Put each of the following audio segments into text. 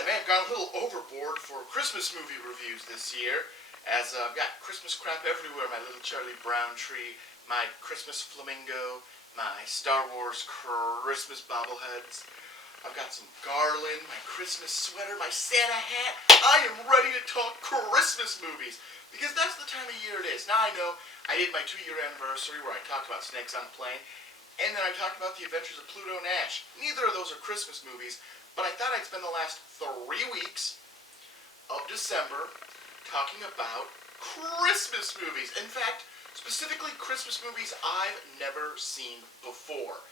I may have gone a little overboard for Christmas movie reviews this year, as I've got Christmas crap everywhere. My little Charlie Brown tree, my Christmas flamingo, my Star Wars Christmas bobbleheads. I've got some garland, my Christmas sweater, my Santa hat. I am ready to talk Christmas movies, because that's the time of year it is. Now I know I did my 2-year anniversary where I talked about Snakes on a Plane, and then I talked about The Adventures of Pluto Nash. Neither of those are Christmas movies, but I thought I'd spend the last 3 weeks of December talking about Christmas movies. In fact, specifically Christmas movies I've never seen before.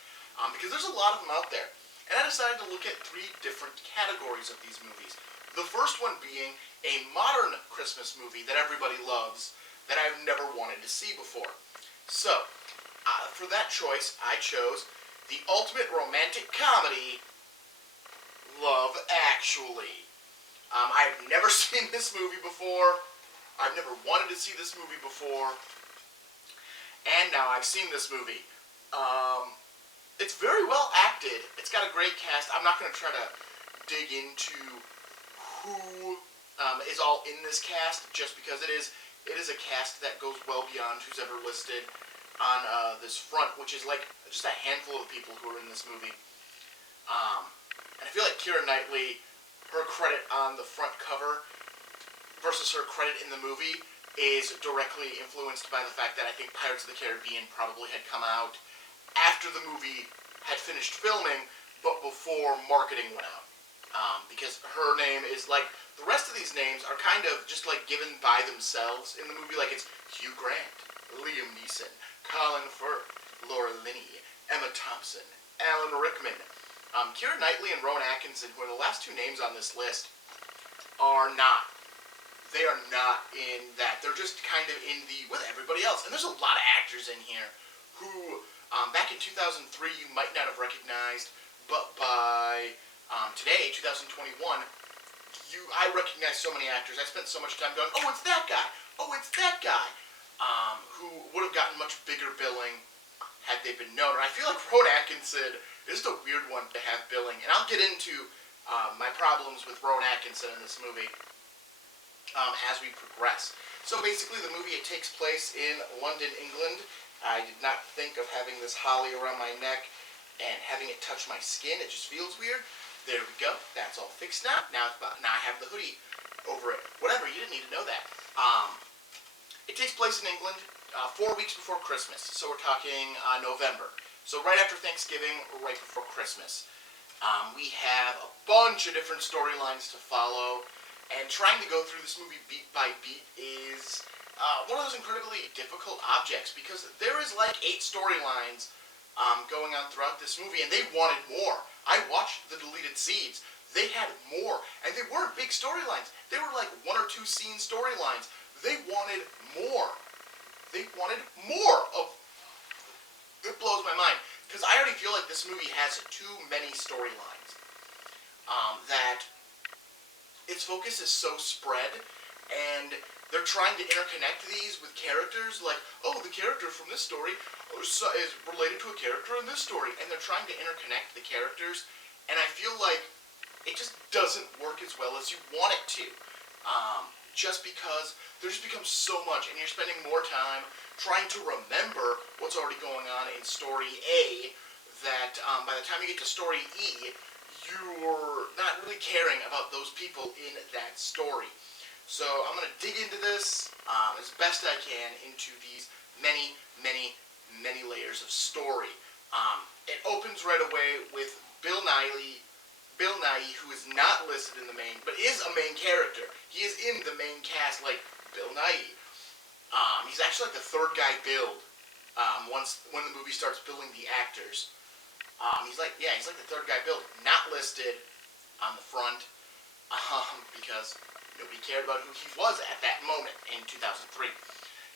Because there's a lot of them out there. And I decided to look at 3 different categories of these movies. The first one being a modern Christmas movie that everybody loves that I've never wanted to see before. So, for that choice, I chose the ultimate romantic comedy, Love Actually. I've never seen this movie before. I've never wanted to see this movie before. And now I've seen this movie. It's very well acted. It's got a great cast. I'm not going to try to dig into who is all in this cast, just because it is a cast that goes well beyond who's ever listed on this front, which is like just a handful of people who are in this movie. And I feel like Keira Knightley, her credit on the front cover versus her credit in the movie is directly influenced by the fact that I think Pirates of the Caribbean probably had come out after the movie had finished filming, but before marketing went out. Because her name is like, the rest of these names are kind of just like given by themselves in the movie, like it's Hugh Grant, Liam Neeson, Colin Firth, Laura Linney, Emma Thompson, Alan Rickman. Keira Knightley and Rowan Atkinson, who are the last 2 names on this list, are not. They are not in that. They're just kind of in with everybody else. And there's a lot of actors in here who, back in 2003, you might not have recognized, but by today, 2021, I recognize so many actors. I spent so much time going, oh, it's that guy. Oh, it's that guy. Who would have gotten much bigger billing had they been known. And I feel like Rowan Atkinson is just a weird one to have billing. And I'll get into my problems with Rowan Atkinson in this movie as we progress. So basically the movie, it takes place in London, England. I did not think of having this holly around my neck and having it touch my skin. It just feels weird. There we go. That's all fixed now. Now I have the hoodie over it. Whatever, you didn't need to know that. It takes place in England 4 weeks before Christmas. So we're talking November. So right after Thanksgiving, right before Christmas. We have a bunch of different storylines to follow. And trying to go through this movie beat by beat is one of those incredibly difficult objects, because there is like 8 storylines going on throughout this movie, and they wanted more. I watched the deleted scenes. They had more, and they weren't big storylines. They were like 1 or 2 scene storylines. They wanted more. They wanted more of. It blows my mind, because I already feel like this movie has too many storylines. That its focus is so spread, and they're trying to interconnect these with characters, like, oh, the character from this story is related to a character in this story, and they're trying to interconnect the characters, and I feel like it just doesn't work as well as you want it to, just because there just becomes so much, and you're spending more time trying to remember what's already going on in story A, that by the time you get to story E, you're not really caring about those people in that story. So I'm going to dig into this as best I can into these many, many, many layers of story. It opens right away with Bill Nighy, who is not listed in the main, but is a main character. He is in the main cast like Bill Nighy. He's actually like the 3rd guy billed when the movie starts billing the actors. He's like the 3rd guy billed, not listed on the front, because nobody cared about who he was at that moment in 2003.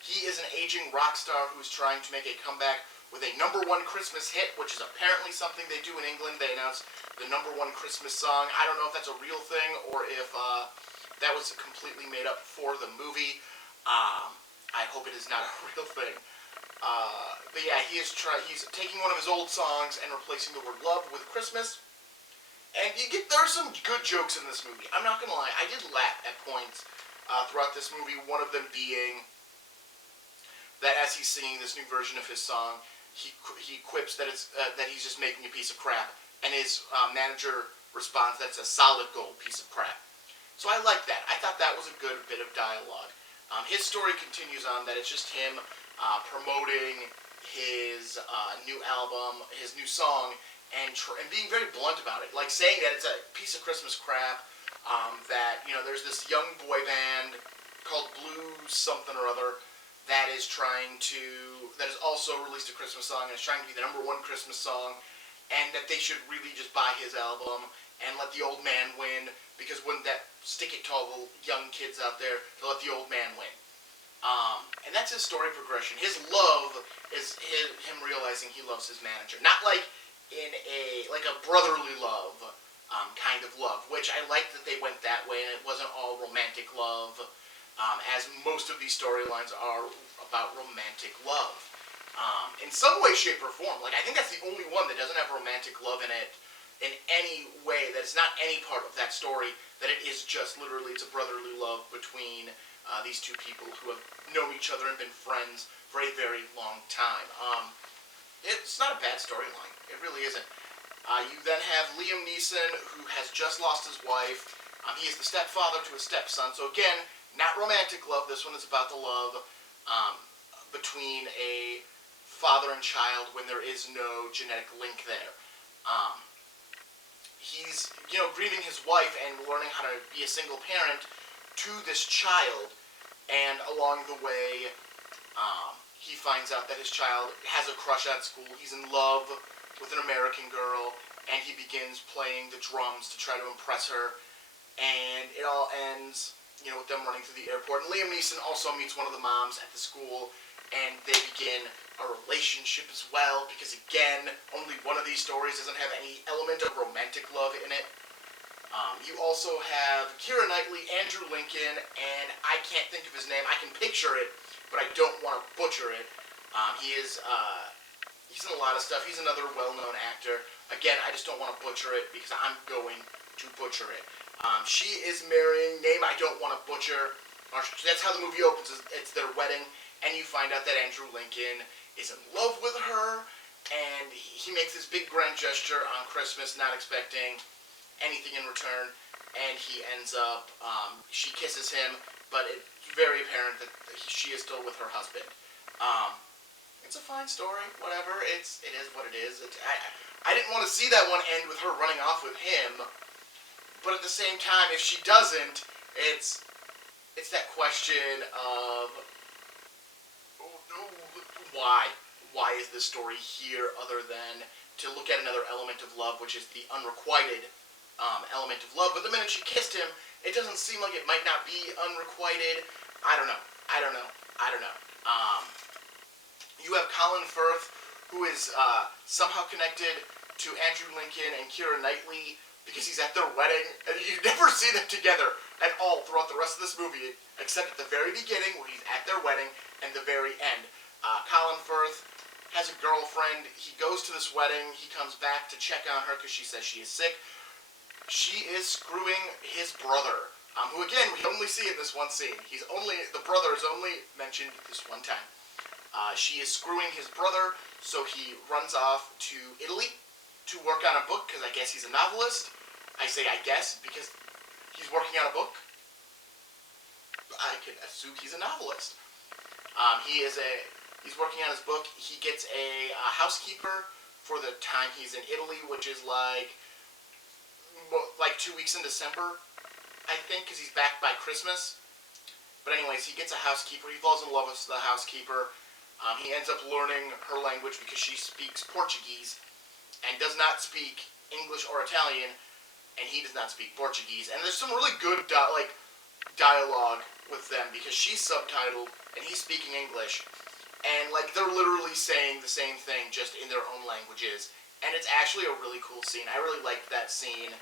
He is an aging rock star who is trying to make a comeback with a #1 Christmas hit, which is apparently something they do in England. They announced the #1 Christmas song. I don't know if that's a real thing or if that was completely made up for the movie. I hope it is not a real thing. But yeah, he's taking one of his old songs and replacing the word love with Christmas. And there are some good jokes in this movie. I'm not gonna lie, I did laugh at points throughout this movie. One of them being that as he's singing this new version of his song, he quips that that he's just making a piece of crap, and his manager responds, "That's a solid gold piece of crap." So I like that. I thought that was a good bit of dialogue. His story continues on that it's just him promoting his new album, his new song, and being very blunt about it, like saying that it's a piece of Christmas crap. That there's this young boy band called Blue something or other that is also released a Christmas song and is trying to be the #1 Christmas song, and that they should really just buy his album and let the old man win, because wouldn't that stick it to all the young kids out there to let the old man win? And that's his story progression. His love is him realizing he loves his manager, not like in a brotherly love kind of love, which I like that they went that way and it wasn't all romantic love, as most of these storylines are about romantic love. In some way, shape, or form. Like, I think that's the only one that doesn't have romantic love in it in any way, that it's not any part of that story, that it is just literally, it's a brotherly love between these two people who have known each other and been friends for a very long time. It's not a bad storyline. It really isn't. You then have Liam Neeson, who has just lost his wife. He is the stepfather to his stepson. So again, not romantic love. This one is about the love between a father and child when there is no genetic link there. He's, grieving his wife and learning how to be a single parent to this child. And along the way, he finds out that his child has a crush at school. He's in love with an American girl, and he begins playing the drums to try to impress her. And it all ends, with them running through the airport. And Liam Neeson also meets one of the moms at the school, and they begin a relationship as well, because again, only one of these stories doesn't have any element of romantic love in it. You also have Keira Knightley, Andrew Lincoln, and I can't think of his name. I can picture it, but I don't want to butcher it. He's in a lot of stuff. He's another well-known actor. Again, I just don't want to butcher it because I'm going to butcher it. She is marrying, name I don't want to butcher. That's how the movie opens. It's their wedding, and you find out that Andrew Lincoln is in love with her, and he makes this big grand gesture on Christmas, not expecting anything in return, and he ends up, she kisses him, but it's very apparent that she is still with her husband. It's a fine story, whatever, it is what it is. I didn't want to see that one end with her running off with him, but at the same time, if she doesn't, it's that question of, why is this story here, other than to look at another element of love, which is the unrequited element of love. But the minute she kissed him, it doesn't seem like it might not be unrequited. I don't know. You have Colin Firth, who is somehow connected to Andrew Lincoln and Keira Knightley because he's at their wedding, and you never see them together at all throughout the rest of this movie, except at the very beginning where he's at their wedding and the very end. Colin Firth has a girlfriend. He goes to this wedding. He comes back to check on her because she says she is sick. She is screwing his brother, who again we only see in this one scene. The brother is only mentioned this one time. She is screwing his brother, so he runs off to Italy to work on a book, because I guess he's a novelist. I say I guess because he's working on a book. I could assume he's a novelist. He's working on his book. He gets a housekeeper for the time he's in Italy, which is like 2 weeks in December, I think, because he's back by Christmas. But anyways, he gets a housekeeper. He falls in love with the housekeeper. He ends up learning her language because she speaks Portuguese and does not speak English or Italian, and he does not speak Portuguese. And there's some really good dialogue with them because she's subtitled and he's speaking English, and they're literally saying the same thing just in their own languages. And it's actually a really cool scene. I really liked that scene.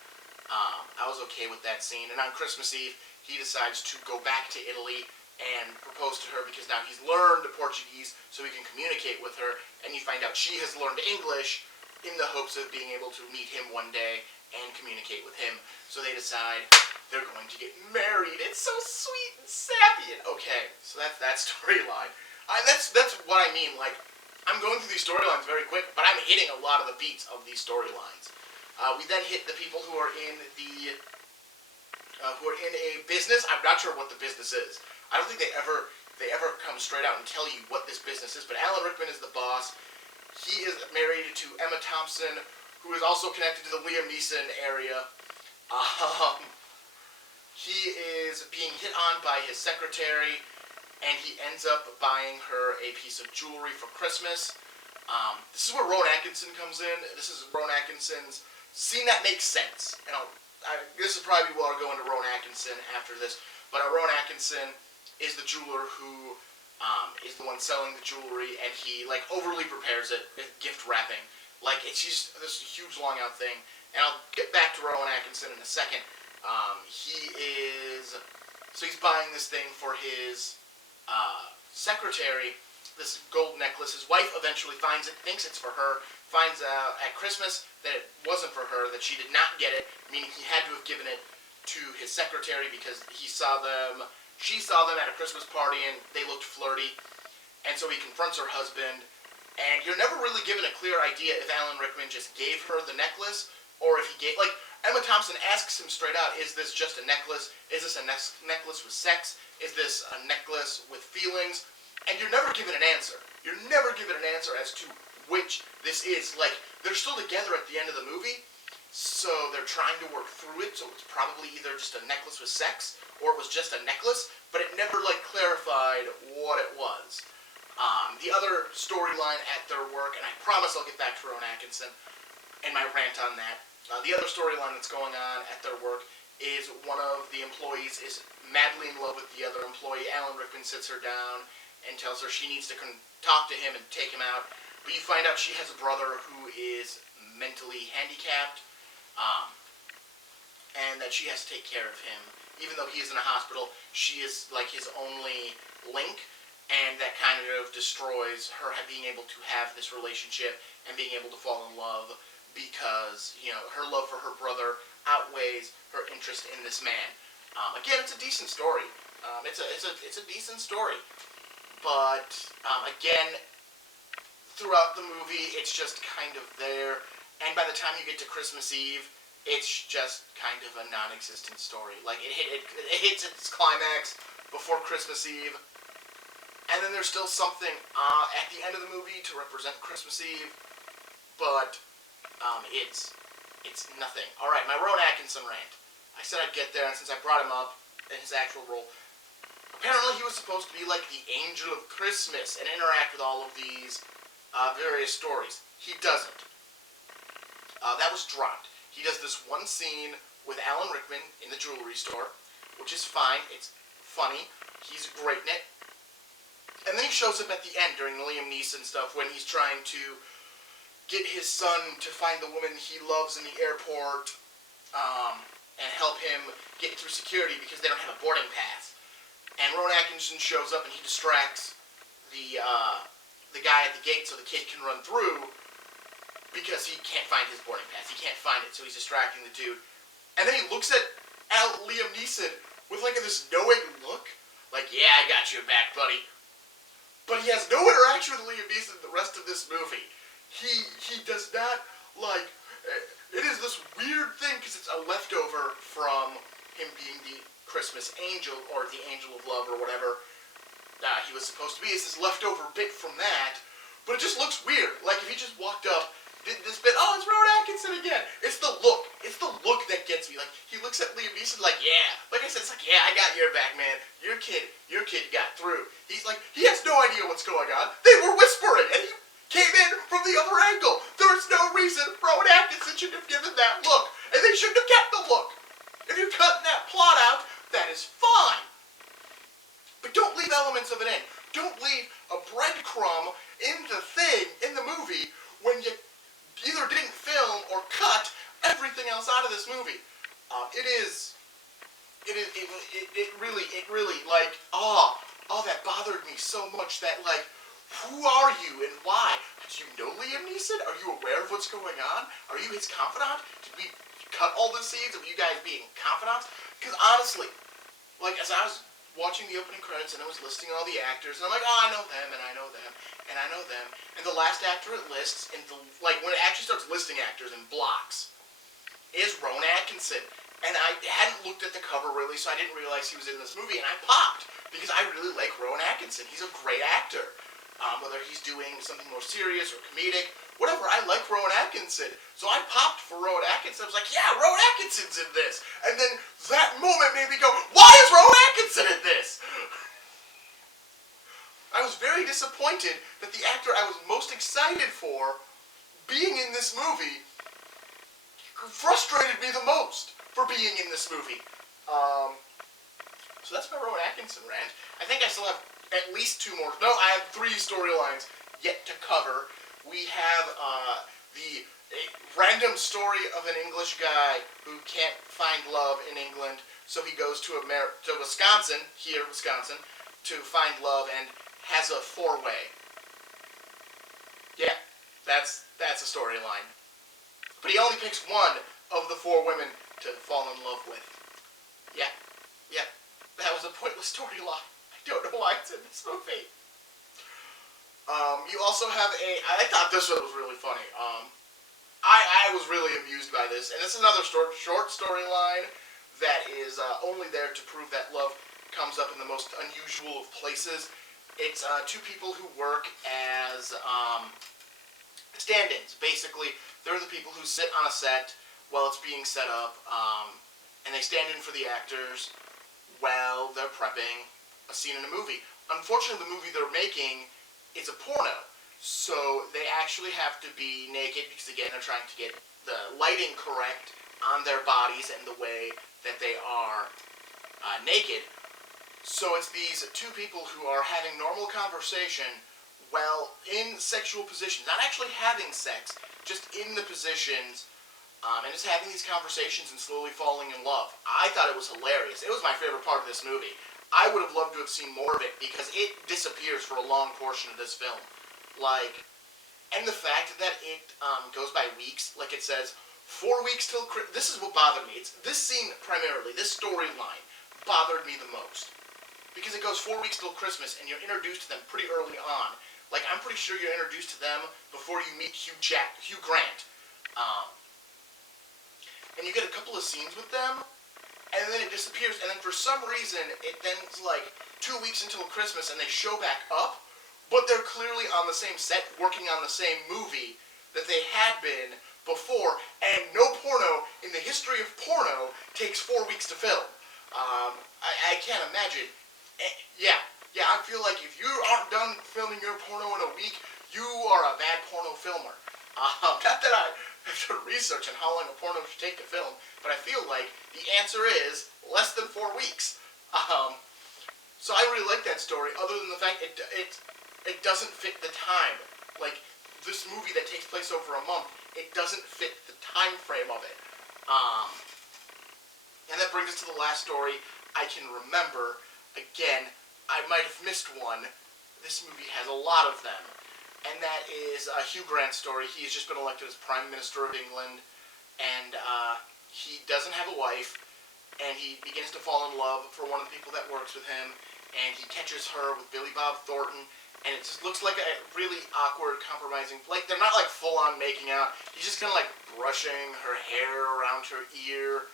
I was okay with that scene. And on Christmas Eve, he decides to go back to Italy and propose to her because now he's learned Portuguese so he can communicate with her. And you find out she has learned English in the hopes of being able to meet him one day and communicate with him. So they decide they're going to get married. It's so sweet and sappy. And okay, so that's that storyline. That's what I mean. Like, I'm going through these storylines very quick, but I'm hitting a lot of the beats of these storylines. We then hit the people who are in a business. I'm not sure what the business is. I don't think they ever come straight out and tell you what this business is. But Alan Rickman is the boss. He is married to Emma Thompson, who is also connected to the Liam Neeson area. He is being hit on by his secretary, and he ends up buying her a piece of jewelry for Christmas. This is where Rowan Atkinson comes in. This is Rowan Atkinson's scene that makes sense. And this is probably where I'll go into Rowan Atkinson after this. But Rowan Atkinson is the jeweler who is the one selling the jewelry, and he like overly prepares it with gift wrapping. Like, it's just this huge long out thing. And I'll get back to Rowan Atkinson in a second. He's buying this thing for his secretary, this gold necklace. His wife eventually finds it, thinks it's for her, finds out at Christmas that it wasn't for her, that she did not get it, meaning he had to have given it to his secretary because she saw them at a Christmas party and they looked flirty. And so he confronts her husband, and you're never really given a clear idea if Alan Rickman just gave her the necklace or if he gave, like, Emma Thompson asks him straight out, is this just a necklace? Is this a necklace with sex? Is this a necklace with feelings? And you're never given an answer. You're never given an answer as to which this is. Like, they're still together at the end of the movie, so they're trying to work through it, so it's probably either just a necklace with sex, or it was just a necklace, but it never, like, clarified what it was. The other storyline at their work, and I promise I'll get back to Rowan Atkinson and my rant on that. The other storyline that's going on at their work is one of the employees is madly in love with the other employee. Alan Rickman sits her down and tells her she needs to talk to him and take him out. But you find out she has a brother who is mentally handicapped, and that she has to take care of him. Even though he is in a hospital, she is like his only link, and that kind of destroys her being able to have this relationship and being able to fall in love, because, you know, her love for her brother outweighs her interest in this man. Again, it's a decent story. It's a decent story. But, again, throughout the movie, it's just kind of there. And by the time you get to Christmas Eve, it's just kind of a non-existent story. Like, it hits its climax before Christmas Eve. And then there's still something at the end of the movie to represent Christmas Eve. But it's nothing. Alright, my Rowan Atkinson rant. I said I'd get there, and since I brought him up in his actual role, apparently he was supposed to be like the angel of Christmas and interact with all of these various stories. He doesn't. That was dropped. He does this one scene with Alan Rickman in the jewelry store, which is fine. It's funny. He's great in it. And then he shows up at the end during the Liam Neeson stuff when he's trying to get his son to find the woman he loves in the airport, and help him get through security because they don't have a boarding pass. And Rowan Atkinson shows up and he distracts the guy at the gate so the kid can run through because he can't find his boarding pass. He can't find it, so he's distracting the dude. And then he looks at Liam Neeson with like this knowing look, like, yeah, I got your back, buddy. But he has no interaction with Liam Neeson the rest of this movie. He does not, like, it is this weird thing because it's a leftover from him being the Christmas angel, or the angel of love, or whatever he was supposed to be. It's this leftover bit from that, but it just looks weird. Like, if he just walked up, did this bit, oh, it's Rowan Atkinson again. It's the look. It's the look that gets me. Like, he looks at Liam Neeson like, yeah. Like I said, it's like, yeah, I got your back, man. Your kid got through. He's like, he has no idea what's going on. They were whispering, and he came in from the other angle. There is no reason Rowan Atkinson should have given that look, and they shouldn't have kept the look. If you're cutting that plot out, that is fine. But don't leave elements of it in. Don't leave a breadcrumb in the thing, in the movie, when you either didn't film or cut everything else out of this movie. It really, like, that bothered me so much that, like, who are you and why? Do you know Liam Neeson? Are you aware of what's going on? Are you his confidant? Did we cut all the seeds of you guys being confidants. Because honestly, like, as I was watching the opening credits and I was listing all the actors, and I'm like, oh, I know them, and I know them, and I know them. And the last actor it lists, like, when it actually starts listing actors in blocks, is Rowan Atkinson. And I hadn't looked at the cover really, so I didn't realize he was in this movie, and I popped, because I really like Rowan Atkinson. He's a great actor. Whether he's doing something more serious or comedic, whatever, I like Rowan Atkinson. So I popped for Rowan Atkinson. I was like, yeah, Rowan Atkinson's in this. And then that moment made me go, why is Rowan Atkinson in this? I was very disappointed that the actor I was most excited for being in this movie frustrated me the most for being in this movie. So that's my Rowan Atkinson rant. I think I still have at least 2 more. No, I have 3 storylines yet to cover. We have the random story of an English guy who can't find love in England, so he goes to Wisconsin, to find love and has a 4-way. Yeah, that's a storyline. But he only picks one of the 4 women to fall in love with. Yeah, that was a pointless storyline. I don't know why it's in this movie. You also have I thought this one was really funny. I was really amused by this, and it's another short storyline that is only there to prove that love comes up in the most unusual of places. It's 2 people who work as stand-ins. Basically, they're the people who sit on a set while it's being set up, and they stand in for the actors while they're prepping a scene in a movie. Unfortunately, the movie they're making is a porno, so they actually have to be naked because, again, they're trying to get the lighting correct on their bodies and the way that they are naked. So it's these 2 people who are having normal conversation while in sexual positions, not actually having sex, just in the positions, and just having these conversations and slowly falling in love. I thought it was hilarious. It was my favorite part of this movie. I would have loved to have seen more of it because it disappears for a long portion of this film. And the fact that it goes by weeks, like it says, 4 weeks till Christmas. This is what bothered me. It's this scene primarily, this storyline, bothered me the most. Because it goes 4 weeks till Christmas, and you're introduced to them pretty early on. Like, I'm pretty sure you're introduced to them before you meet Hugh Grant. And you get a couple of scenes with them, and then it disappears, and then for some reason, it then is like 2 weeks until Christmas, and they show back up, but they're clearly on the same set, working on the same movie that they had been before, and no porno in the history of porno takes 4 weeks to film. I can't imagine. Yeah, I feel like if you aren't done filming your porno in a week, you are a bad porno filmer. Not that I have done research on how long a porno should take to film, but I feel like the answer is less than 4 weeks. So I really like that story, other than the fact it doesn't fit the time. Like, this movie that takes place over a month, it doesn't fit the time frame of it. And that brings us to the last story I can remember. Again, I might have missed one. This movie has a lot of them. And that is Hugh Grant's story. He has just been elected as Prime Minister of England, and he doesn't have a wife, and he begins to fall in love for one of the people that works with him, and he catches her with Billy Bob Thornton, and it just looks like a really awkward, compromising, like, they're not, like, full-on making out. He's just kind of, like, brushing her hair around her ear,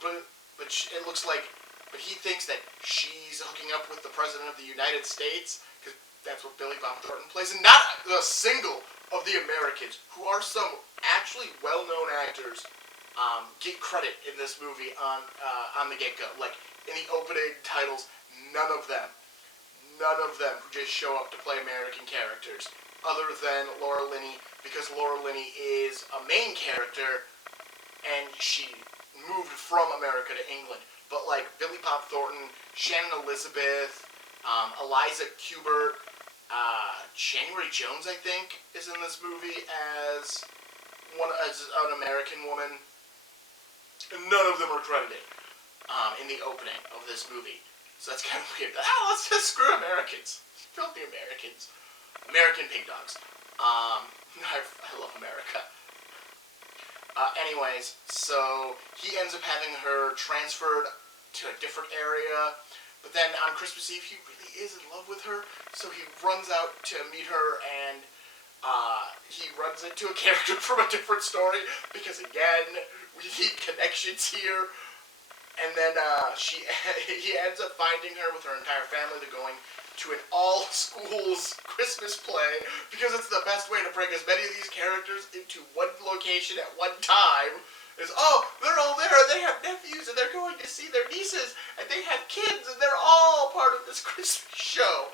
but it looks like, but he thinks that she's hooking up with the President of the United States, because that's what Billy Bob Thornton plays, and not a single of the Americans, who are some actually well-known actors, get credit in this movie on the get-go. Like, in the opening titles, none of them who just show up to play American characters, other than Laura Linney, because Laura Linney is a main character, and she moved from America to England. But, like, Billy Bob Thornton, Shannon Elizabeth, Eliza Kubert, January Jones, I think, is in this movie as an American woman. And none of them are credited in the opening of this movie. So that's kind of weird. Let's just screw Americans. Filthy Americans. American pig dogs. I love America. Anyways, so he ends up having her transferred to a different area, but then on Christmas Eve, he really is in love with her, so he runs out to meet her, and he runs into a character from a different story, because again, we need connections here. And then he ends up finding her with her entire family. They're going to an all-schools Christmas play, because it's the best way to bring as many of these characters into one location at one time. Is, oh, they're all there, they have nephews, and they're going to see their nieces, and they have kids, and they're all part of this Christmas show.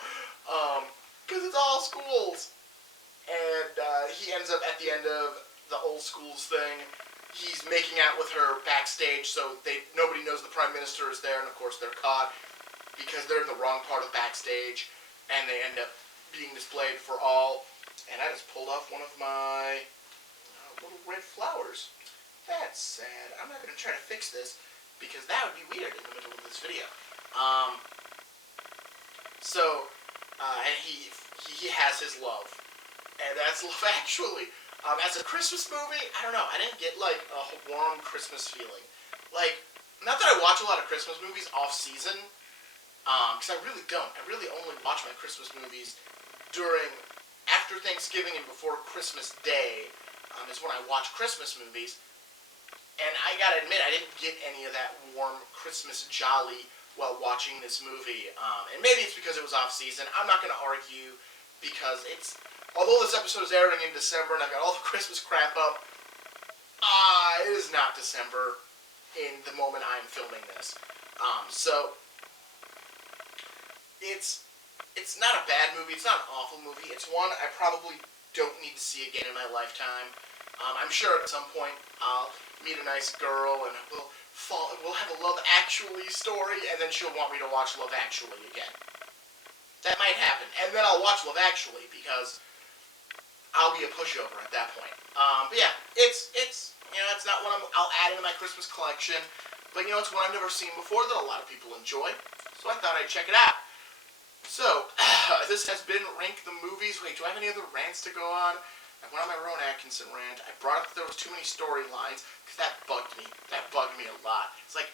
Because it's all schools. And he ends up at the end of the old schools thing. He's making out with her backstage, so nobody knows the Prime Minister is there, and of course they're caught because they're in the wrong part of backstage, and they end up being displayed for all. And I just pulled off one of my little red flowers. That's sad. I'm not going to try to fix this, because that would be weird in the middle of this video. And he has his love, and that's Love Actually. As a Christmas movie, I don't know, I didn't get, like, a warm Christmas feeling. Like, not that I watch a lot of Christmas movies off-season, because I really don't. I really only watch my Christmas movies after Thanksgiving and before Christmas Day, is when I watch Christmas movies. And I gotta admit, I didn't get any of that warm Christmas jolly while watching this movie. And maybe it's because it was off-season. I'm not gonna argue, because although this episode is airing in December and I've got all the Christmas crap up, it is not December in the moment I'm filming this. So, it's not a bad movie, it's not an awful movie, it's one I probably don't need to see again in my lifetime. I'm sure at some point I'll meet a nice girl and we'll have a Love Actually story, and then she'll want me to watch Love Actually again. That might happen, and then I'll watch Love Actually, because I'll be a pushover at that point. But yeah, it's not one I'll add into my Christmas collection, but it's one I've never seen before that a lot of people enjoy, so I thought I'd check it out. So, this has been Rank the Movies. Wait, do I have any other rants to go on? I went on my Rowan Atkinson rant. I brought up that there was too many storylines, because that bugged me. That bugged me a lot. It's like,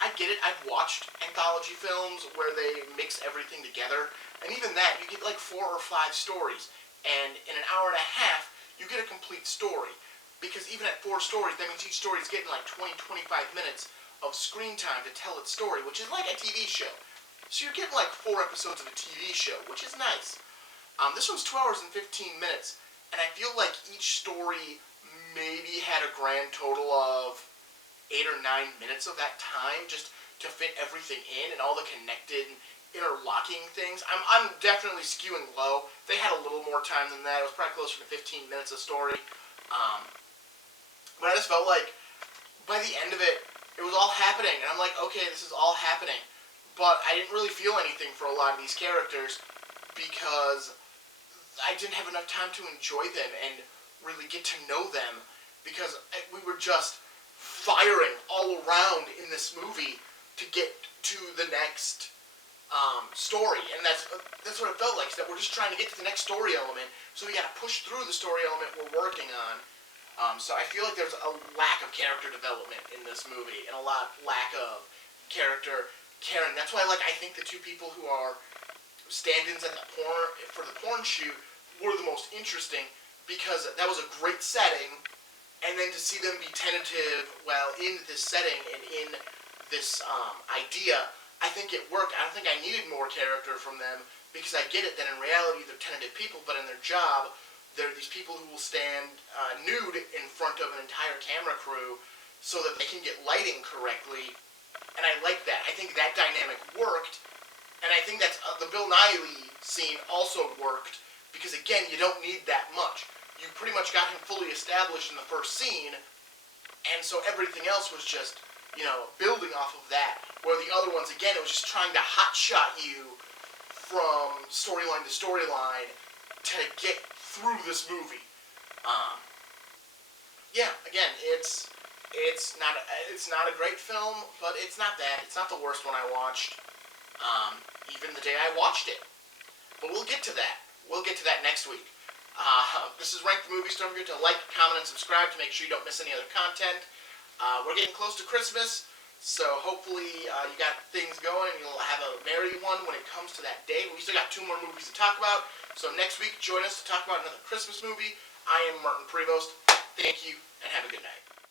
I get it, I've watched anthology films where they mix everything together, and even that, you get like 4 or 5 stories. And in an hour and a half, you get a complete story. Because even at 4 stories, that means each story is getting like 20-25 minutes of screen time to tell its story, which is like a TV show. So you're getting like 4 episodes of a TV show, which is nice. This one's 2 hours and 15 minutes, and I feel like each story maybe had a grand total of 8 or 9 minutes of that time, just to fit everything in and all the connected interlocking things. I'm definitely skewing low. They had a little more time than that. It was probably closer to 15 minutes a story. But I just felt like by the end of it, it was all happening, and I'm like, okay, this is all happening. But I didn't really feel anything for a lot of these characters, because I didn't have enough time to enjoy them and really get to know them, because we were just firing all around in this movie to get to the next story, and that's what it felt like, is that we're just trying to get to the next story element, so we gotta push through the story element we're working on. So I feel like there's a lack of character development in this movie, and a lack of character caring. That's why, I think the 2 people who are stand-ins for the porn shoot were the most interesting, because that was a great setting, and then to see them be tentative while in this setting and in this idea, I think it worked. I don't think I needed more character from them, because I get it that in reality they're tentative people, but in their job, they're these people who will stand nude in front of an entire camera crew so that they can get lighting correctly, and I like that. I think that dynamic worked, and I think that's the Bill Nighy scene also worked, because again, you don't need that much. You pretty much got him fully established in the first scene, and so everything else was just, building off of that. Where the other ones, again, it was just trying to hotshot you from storyline to storyline to get through this movie. Yeah, again, it's not a great film, but it's not bad. It's not the worst one I watched, even the day I watched it. But we'll get to that. We'll get to that next week. This is Rank the Movies. Don't forget to like, comment, and subscribe to make sure you don't miss any other content. We're getting close to Christmas, so hopefully you got things going and you'll have a merry one when it comes to that day. We still got 2 more movies to talk about, so next week join us to talk about another Christmas movie. I am Martin Prevost. Thank you, and have a good night.